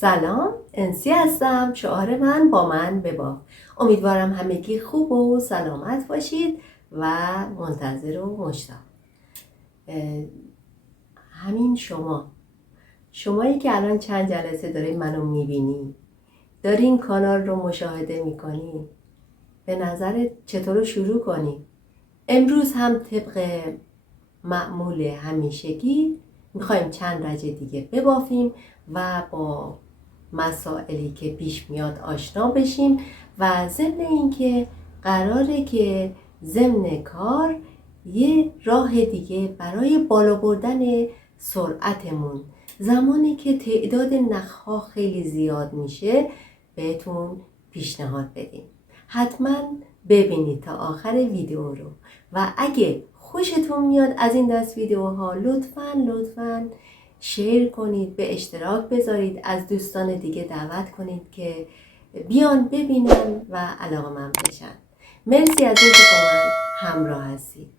سلام، انسی هستم. شعار من با من بباف. امیدوارم همگی خوب و سلامت باشید و منتظر و مشتاق. همین شمایی که الان چند جلسه دارید منو میبینی، داری این کانال رو مشاهده میکنی، به نظرت چطور شروع کنی؟ امروز هم طبق معمول همیشگی میخوایم چند رجه دیگه ببافیم و با مسائلی که پیش میاد آشنا بشیم و ضمن اینکه قراره که ضمن کار یه راه دیگه برای بالا بردن سرعتمون زمانی که تعداد نخها خیلی زیاد میشه بهتون پیشنهاد بدیم. حتما ببینید تا آخر ویدیو رو و اگه خوشتون میاد از این دست ویدیوها لطفاً شیر کنید، به اشتراک بذارید، از دوستان دیگه دعوت کنید که بیان ببینن و علاقه‌مند بشن. مرسی از اینکه با من همراه هستید.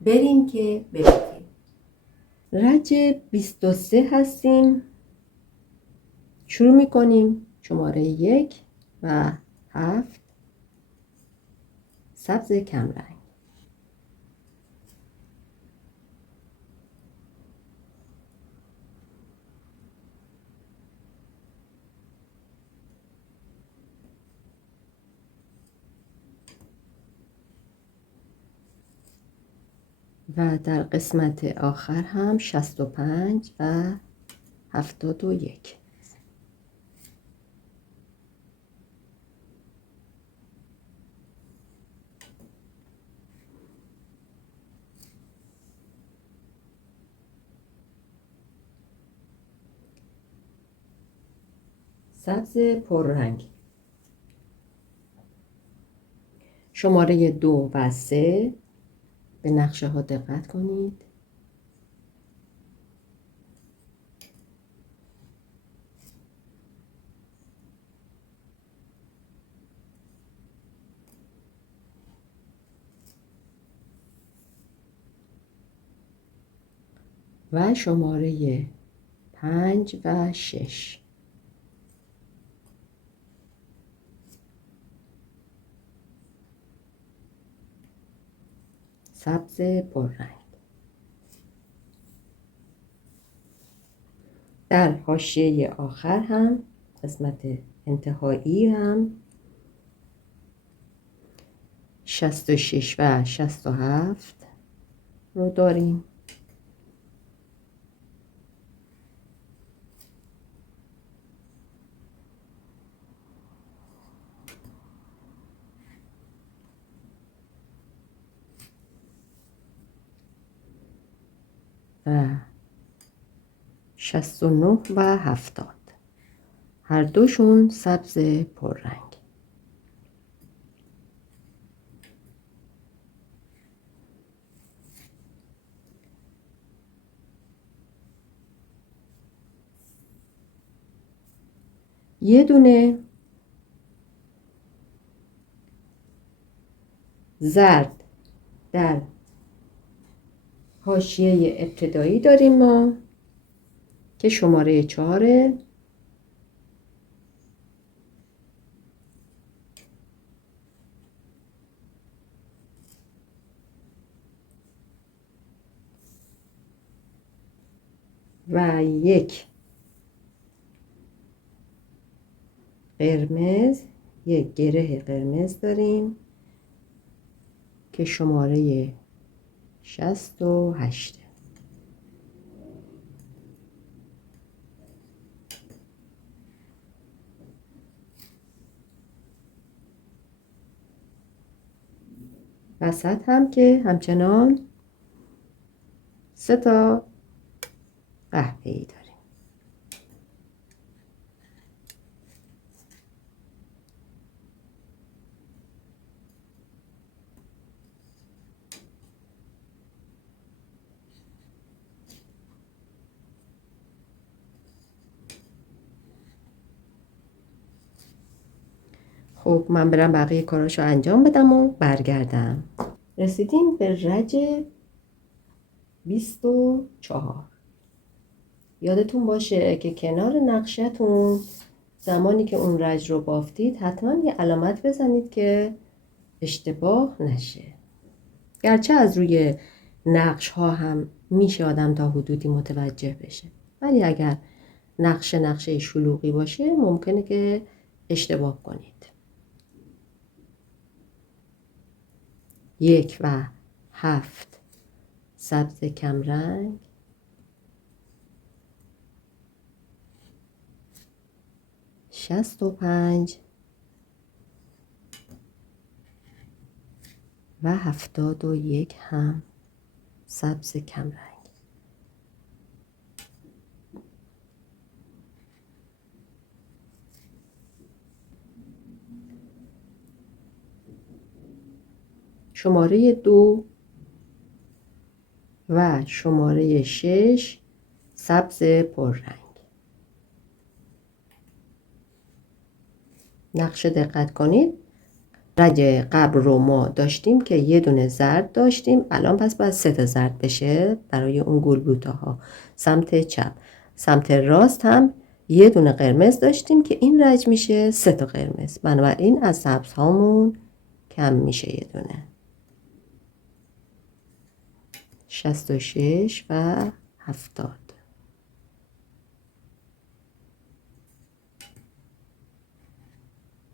بریم که ببینیم. رجه 23 هستیم. شروع میکنیم. شماره 1 و 7 سبز کمرنگ. و در قسمت آخر هم 65 و 71. سبز پررنگ. شماره 2 و 3 به نقشه ها دقت کنید. و شماره 5 و 6. سبز پررنگ. در حاشیه آخر هم قسمت انتهایی هم 66 و 67 رو داریم. و 69 و 70 هر دوشون سبز پررنگ. یه دونه زرد در حاشیه ابتدایی داریم ما که شماره 4 و یک قرمز، یک گره قرمز داریم که شماره 68. وسط هم که همچنان 3 تا قهوه‌ای داریم. خب من برم بقیه کاراشو انجام بدم و برگردم. رسیدیم به رج 24. یادتون باشه که کنار نقشتون زمانی که اون رج رو بافتید حتما یه علامت بزنید که اشتباه نشه. گرچه از روی نقش ها هم میشه آدم تا حدودی متوجه بشه، ولی اگر نقشه شلوغی باشه ممکنه که اشتباه کنید. 1 و 7 سبز کمرنگ، 65 و 71 هم سبز کمرنگ. شماره 2 و شماره 6 سبز پررنگ. نقشه دقت کنید. رج قبل رو ما داشتیم که یه دونه زرد داشتیم، الان پس باید 3 تا زرد بشه برای اون گلبوتاها. سمت چپ، سمت راست هم یه دونه قرمز داشتیم که این رج میشه 3 تا قرمز، بنابراین از سبز هامون کم میشه یه دونه. 66 و 70.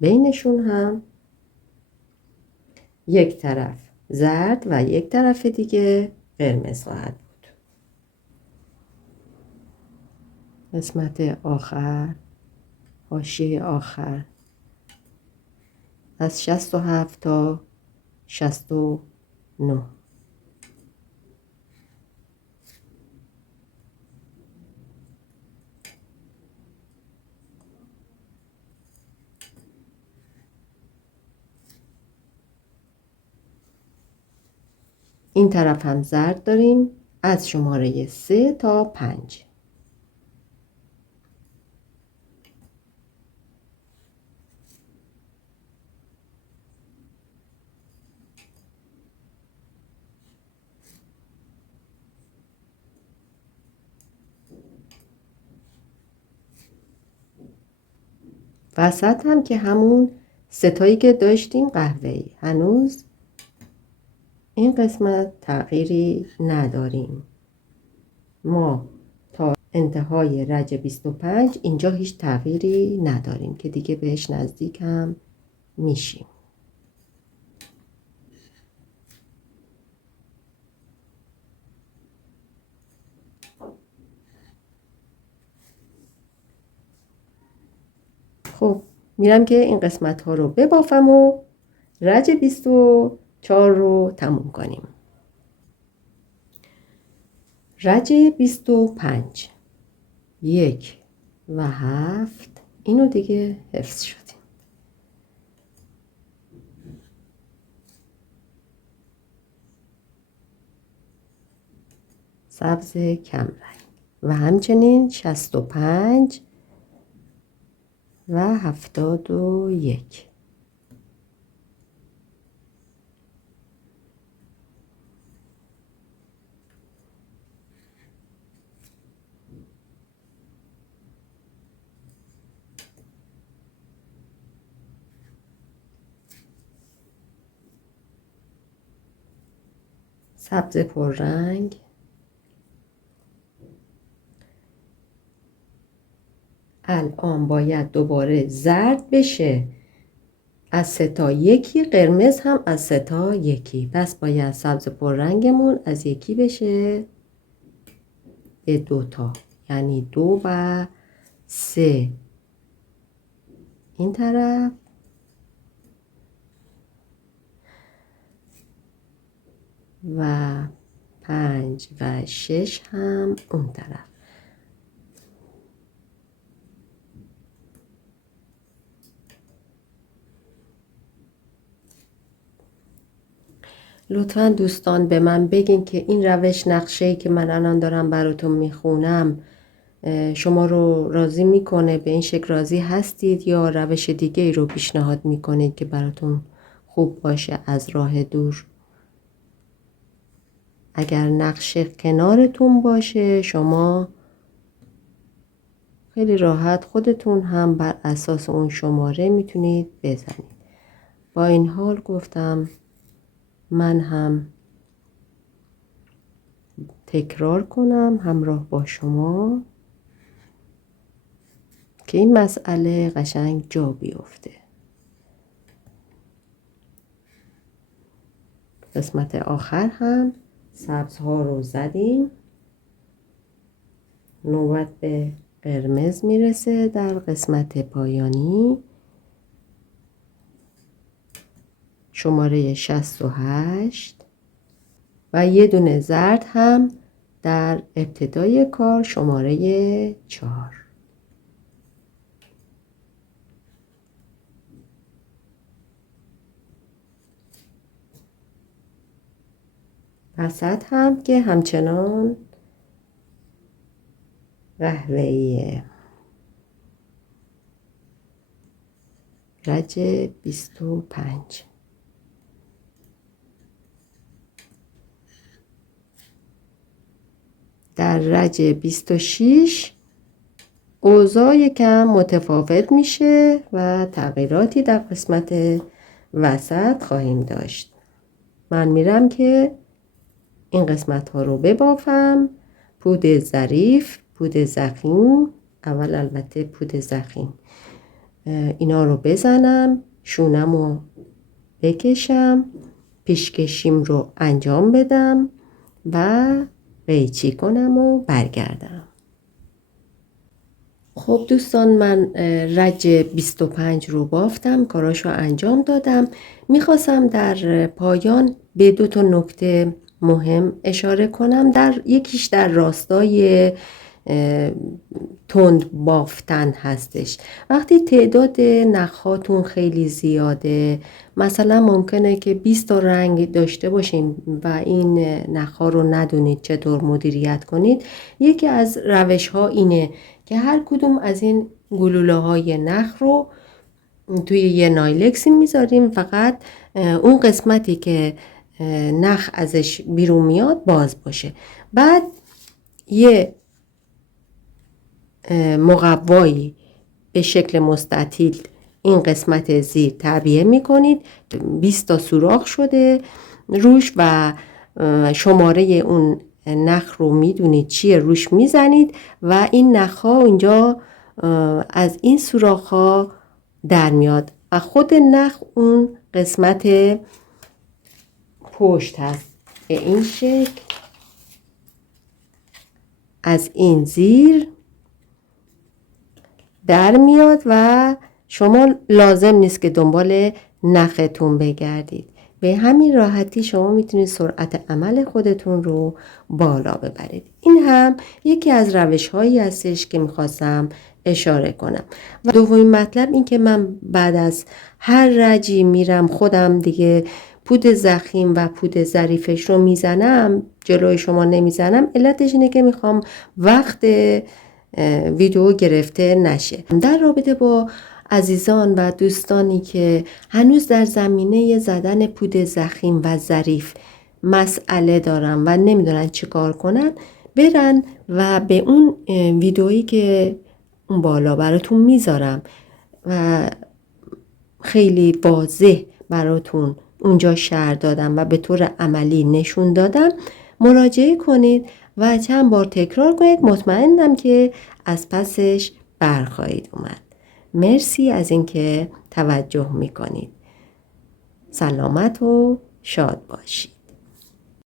بینشون هم یک طرف زرد و یک طرف دیگه قرمز خواهد بود. قسمت آخر، حاشیه آخر، از 67 تا 69. این طرف هم زرد داریم از شماره 3 تا 5. وسط هم که همون ستایی که داشتیم قهوه‌ای، هنوز این قسمت تغییری نداریم. ما تا انتهای رج 25 اینجا هیچ تغییری نداریم که دیگه بهش نزدیک هم میشیم. خب میرم که این قسمت ها رو ببافم و رج 24 رو تموم کنیم. رج 25 1 و 7 اینو دیگه حفظ شدیم. سبز کمرنگ و همچنین 65 و 71. سبز پررنگ، الان باید دوباره زرد بشه از 3 تا 1، قرمز هم از 3 تا 1، پس باید سبز پررنگمون از 1 بشه به 2 تا، یعنی 2 و 3 این طرف و 5 و 6 هم اون طرف. لطفاً دوستان به من بگین که این روش نقشه‌ای که من الان دارم براتون میخونم شما رو راضی میکنه؟ به این شکل راضی هستید یا روش دیگه ای رو پیشنهاد میکنید که براتون خوب باشه از راه دور؟ اگر نقشه کنارتون باشه شما خیلی راحت خودتون هم بر اساس اون شماره میتونید بزنید. با این حال گفتم من هم تکرار کنم همراه با شما که این مسئله قشنگ جا بیفته. قسمت آخر هم سبزها رو زدیم، نوبت به قرمز میرسه در قسمت پایانی. شماره 68 و یه دونه زرد هم در ابتدای کار شماره 4. وسط هم که همچنان قهوه‌ایه. رج 25. در رج 26 اوضاع یکم متفاوت میشه و تغییراتی در قسمت وسط خواهیم داشت. من میرم که این قسمت ها رو ببافم. پود ظریف، پود ضخیم، اول البته پود ضخیم، اینا رو بزنم، شونم رو بکشم، پیشکشیم رو انجام بدم و قیچی کنم و برگردم. خب دوستان، من رج 25 رو بافتم، کاراشو انجام دادم. میخواستم در پایان به 2 نکته مهم اشاره کنم. یکیش در راستای تند بافتن هستش. وقتی تعداد نخهاتون خیلی زیاده، مثلا ممکنه که 20 تا رنگ داشته باشین و این نخها رو ندونید چطور مدیریت کنید، یکی از روش ها اینه که هر کدوم از این گلوله های نخ رو توی یه نایلکسی میذاریم، فقط اون قسمتی که نخ ازش بیرون میاد باز باشه. بعد یه مقوایی به شکل مستطیل این قسمت زیر تعبیه میکنید. 20 تا سوراخ شده روش و شماره اون نخ رو میدونید چیه، روش میزنید و این نخ ها اینجا از این سوراخ ها در میاد و خود نخ اون قسمت پشت هست. به این شکل از این زیر در میاد و شما لازم نیست که دنبال نختون بگردید. به همین راحتی شما میتونید سرعت عمل خودتون رو بالا ببرید. این هم یکی از روش هایی هستش که میخواستم اشاره کنم. و دومین مطلب این که من بعد از هر رجی میرم خودم دیگه پود ضخیم و پود ظریفش رو میزنم، جلوی شما نمیزنم. علتش اینه که میخوام وقت ویدیو گرفته نشه. در رابطه با عزیزان و دوستانی که هنوز در زمینه زدن پود ضخیم و ظریف مسئله دارن و نمیدونن چی کار کنن، برن و به اون ویدئویی که اون بالا براتون میذارم و خیلی واضح براتون اونجا شرح دادم و به طور عملی نشون دادم، مراجعه کنید و چند بار تکرار کنید. مطمئنم که از پسش برخواهید اومد. مرسی از اینکه توجه میکنید. سلامت و شاد باشید.